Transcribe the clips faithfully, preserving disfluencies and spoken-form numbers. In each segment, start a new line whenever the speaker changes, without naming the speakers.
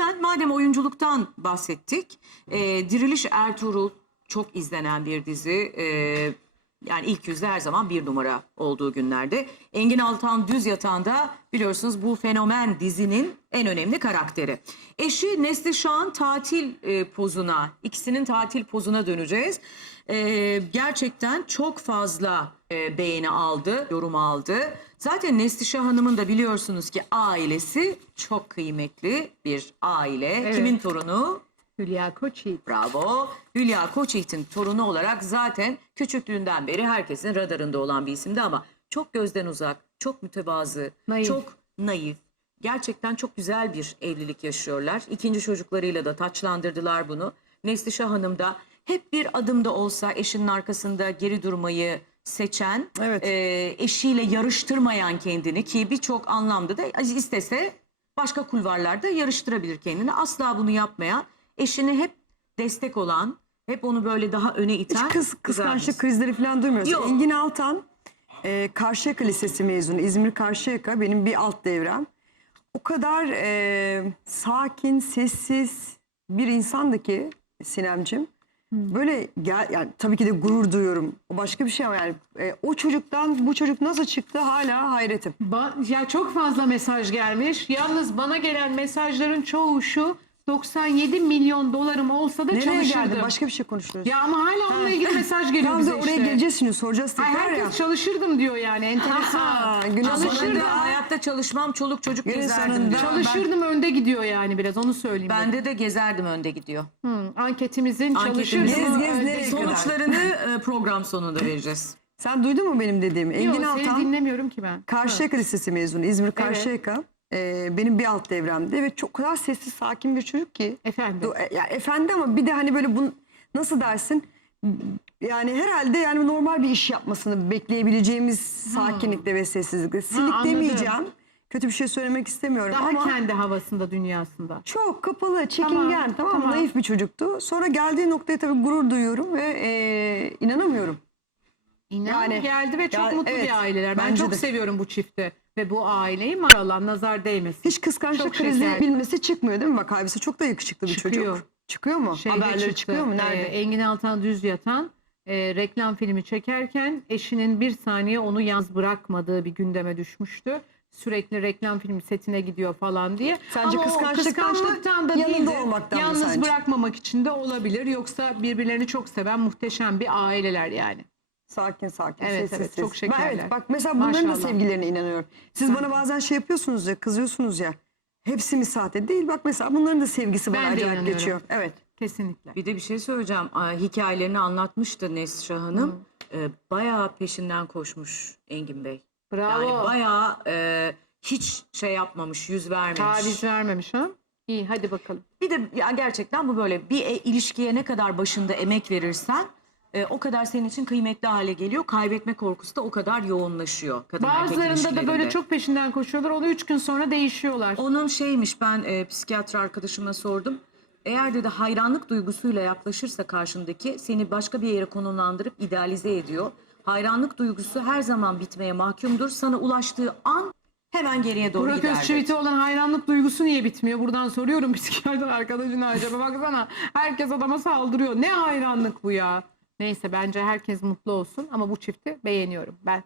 hemen madem oyunculuktan bahsettik. E, Diriliş Ertuğrul çok izlenen bir dizi. E, yani ilk yüzde her zaman bir numara olduğu günlerde. Engin Altan Düz Yatağı'nda biliyorsunuz bu fenomen dizinin en önemli karakteri. Eşi Neslişah'ın tatil e, pozuna, ikisinin tatil pozuna döneceğiz. E, gerçekten çok fazla e, beğeni aldı, yorum aldı. Zaten Neslişah Hanım'ın da biliyorsunuz ki ailesi çok kıymetli bir aile.
Evet.
Kimin torunu?
Hülya Koçyiğit.
Bravo. Hülya Koçyiğit'in torunu olarak zaten küçüklüğünden beri herkesin radarında olan bir isimdi ama çok gözden uzak, çok mütevazı,
Naif.
çok naif. Gerçekten çok güzel bir evlilik yaşıyorlar. İkinci çocuklarıyla da taçlandırdılar bunu. Neslişah Hanım da hep bir adımda olsa eşinin arkasında geri durmayı seçen,
Evet.
e, eşiyle yarıştırmayan kendini, ki birçok anlamda da istese başka kulvarlarda yarıştırabilir kendini. Asla bunu yapmayan, eşine hep destek olan, hep onu böyle daha öne iten.
Hiç kız,
güzel
kıskançlık
birisi.
krizleri falan duymuyoruz.
Yok.
Engin Altan e, Karşıyaka Lisesi mezunu. İzmir Karşıyaka benim bir alt devrem. O kadar e, sakin, sessiz bir insandı ki Sinemcim. Böyle gel, yani tabii ki de gurur duyuyorum. O başka bir şey ama yani e, o çocuktan bu çocuk nasıl çıktı hala hayretim.
Ba- ya çok fazla mesaj gelmiş. Yalnız bana gelen mesajların çoğu şu: doksan yedi milyon dolarım olsa da
Nereye
çalışırdım.
geldi? Başka bir şey konuşuyoruz.
Ya ama hala onunla ilgili mesaj geliyor
Tamam
bize
da
işte.
oraya geleceğiz şimdi, soracağız
Ay,
tekrar ya.
herkes çalışırdım diyor yani, enteresan.
Ha, günün
Çalışırdım.
sonunda-
Hayatta çalışmam, çoluk çocuk
Günün
gezerdim
sonunda-
diyor.
Çalışırdım önde gidiyor yani, biraz onu söyleyeyim.
Ben, bende de gezerdim önde gidiyor.
Hı, anketimizin
Anketimizin
çalışırdım.
Gez, gez,
önde
nereye
gidiyor.
kadar?
Sonuçlarını e, program sonunda vereceğiz.
Sen duydun mu benim dediğimi? Engin
Yok, seni
Altan
dinlemiyorum ki ben.
Karşıyaka Lisesi mezunu. İzmir Karşıyaka. Ee, benim bir alt devremdi ve çok kadar sessiz, sakin bir çocuk ki.
Efendim.
Do- Ya efendi ama bir de hani böyle bunu nasıl dersin? Yani herhalde yani normal bir iş yapmasını bekleyebileceğimiz sakinlikte ve sessizlikte. Silik
anladım.
demeyeceğim. Kötü bir şey söylemek istemiyorum
Daha
ama
kendi havasında, dünyasında.
çok kapalı, çekingen, tamam, mı?
tamam.
Naif bir çocuktu. Sonra geldiği noktaya tabii gurur duyuyorum ve e, inanamıyorum.
İnan
Yani-
geldi ve çok
Ya,
mutlu
evet,
bir aileler. Ben
bence
çok
de.
seviyorum bu çifti ve bu aileyi. Maşallah, nazar değmesin.
Hiç kıskançlık
Çok
krizi
şeker.
bilmesi çıkmıyor değil mi? Bak abisi çok da yakışıklı bir
Çıkıyor.
çocuk. Çıkıyor mu?
Şeyde
Haberleri
çıktı,
çıkıyor mu? Nerede?
e, Engin Altan Düz Yatan e, reklam filmi çekerken eşinin bir saniye onu yalnız bırakmadığı bir gündeme düşmüştü. Sürekli reklam filmi setine gidiyor falan diye.
Sence
Ama o
kıskançlıktan mı,
kıskançlıktan da
yanında
değildi.
olmaktan mı
Yalnız
sence?
bırakmamak için de olabilir. Yoksa birbirlerini çok seven muhteşem bir aileler yani.
Sakin sakin,
Evet,
sessiz
evet,
sessiz.
çok şekerler.
Ben, evet, bak mesela bunların da
Maşallah.
sevgilerine inanıyorum. Siz bana bazen şey yapıyorsunuz ya, kızıyorsunuz ya. Hepsi mi sahte? Değil, bak mesela bunların da sevgisi
Ben
bana
de
acayip
inanıyorum.
geçiyor. Evet.
Kesinlikle.
Bir de bir şey söyleyeceğim. Aa, hikayelerini anlatmıştı Neslişah Hanım. Ee, bayağı peşinden koşmuş Engin Bey.
Bravo.
Yani bayağı e, hiç şey yapmamış, yüz vermemiş.
Taviz vermemiş ha. İyi, hadi bakalım.
Bir de ya gerçekten bu böyle bir e, ilişkiye ne kadar başında emek verirsen e, o kadar senin için kıymetli hale geliyor. Kaybetme korkusu da o kadar yoğunlaşıyor kadın erkek
Bazılarında da böyle
ilişkilerinde.
çok peşinden koşuyorlar. Onu üç gün sonra değişiyorlar.
Onun şeymiş, ben e, psikiyatr arkadaşıma sordum. Eğer dedi hayranlık duygusuyla yaklaşırsa karşındaki seni başka bir yere konumlandırıp idealize ediyor. Hayranlık duygusu her zaman bitmeye mahkumdur. Sana ulaştığı an hemen geriye doğru
Burak
gider dedi.
Özçivit'e olan hayranlık duygusu niye bitmiyor? Buradan soruyorum psikiyatr arkadaşına acaba. Baksana, herkes adama saldırıyor. Ne hayranlık bu ya? Neyse, bence herkes mutlu olsun ama bu çifti beğeniyorum ben.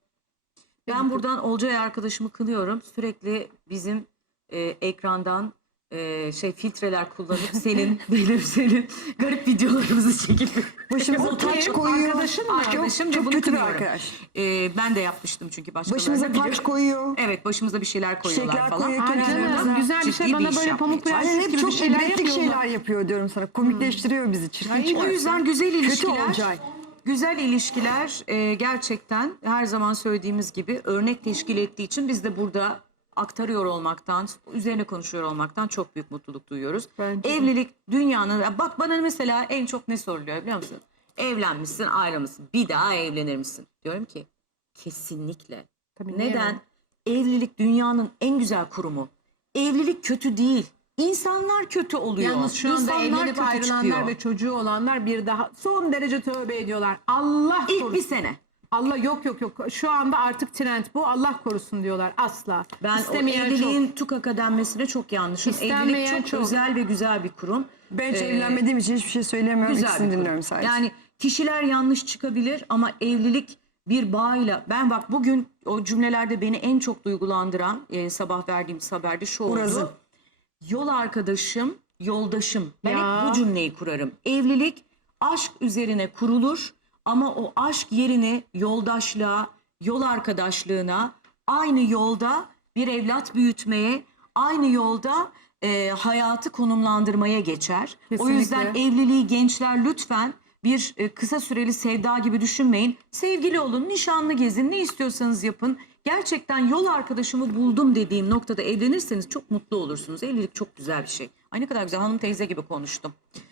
Ben buradan Olcay arkadaşımı kınıyorum. Sürekli bizim e, ekrandan e, şey filtreler kullanıp senin, benim, senin garip videolarımızı çekip
Başımıza
O
taç
benim
koyuyor.
Arkadaşım mı? Arkadaşım
çok
ve bunu
kötü bir
kınıyorum.
arkadaş.
E, ben de yapmıştım çünkü başkalarına.
Başımıza taç
biliyorum.
koyuyor.
Evet, başımıza bir şeyler koyuyorlar
Çiçekler
falan.
koyuyor
Ay
kenarlarına.
canım, güzel bir
Ciddi
şey.
bir
Bana
iş
böyle
yapmaya
pamuk
çalışıyor.
prenses
Aynen, hep
gibi
çok
bir şeyler
ibretlik
yapıyor.
şeyler yapıyor diyorum sana. Komikleştiriyor bizi. Çirkin
Ay,
çıkarsa.
O yüzden güzel ilişkiler,
Olcay.
güzel ilişkiler e, gerçekten her zaman söylediğimiz gibi örnek teşkil ettiği için biz de burada aktarıyor olmaktan, üzerine konuşuyor olmaktan çok büyük mutluluk duyuyoruz.
Bence de.
Evlilik dünyanın, bak bana mesela en çok ne soruluyor biliyor musun? Evlenmişsin, ayrılmışsın, bir daha evlenir misin? Diyorum ki kesinlikle.
Tabii, niye
Neden?
mi?
Evlilik dünyanın en güzel kurumu. Evlilik kötü değil. İnsanlar kötü oluyor.
Yalnız şu anda
İnsanlar
evlenip
kötü
ayrılanlar
çıkıyor.
ve çocuğu olanlar bir daha son derece tövbe ediyorlar. Allah
İlk
korusun.
bir sene.
Allah yok yok yok. Şu anda artık trend bu. Allah korusun diyorlar. Asla.
Ben
İstemeyen
o evliliğin TUKAK'a denmesine çok yanlışım.
İstenmeyen
Evlilik çok,
çok.
özel ve güzel bir kurum.
Ben hiç
Ee,
evlenmediğim için hiçbir şey söyleyemiyorum.
Güzel
İkisini
bir kurum.
dinliyorum sadece.
Yani kişiler yanlış çıkabilir ama evlilik bir bağıyla. Ben bak bugün o cümlelerde beni en çok duygulandıran e, sabah verdiğimiz haberde şu oldu.
Uraz'ın.
Yol arkadaşım, yoldaşım. Ben
Ya.
hep bu cümleyi kurarım. Evlilik aşk üzerine kurulur ama o aşk yerini yoldaşlığa, yol arkadaşlığına, aynı yolda bir evlat büyütmeye, aynı yolda e, hayatı konumlandırmaya geçer. O
Kesinlikle.
yüzden evliliği gençler lütfen bir e, kısa süreli sevda gibi düşünmeyin. Sevgili olun, nişanlı gezin, ne istiyorsanız yapın. Gerçekten yol arkadaşımı buldum dediğim noktada evlenirseniz çok mutlu olursunuz. Evlilik çok güzel bir şey. Ay ne kadar güzel, hanım teyze gibi konuştum.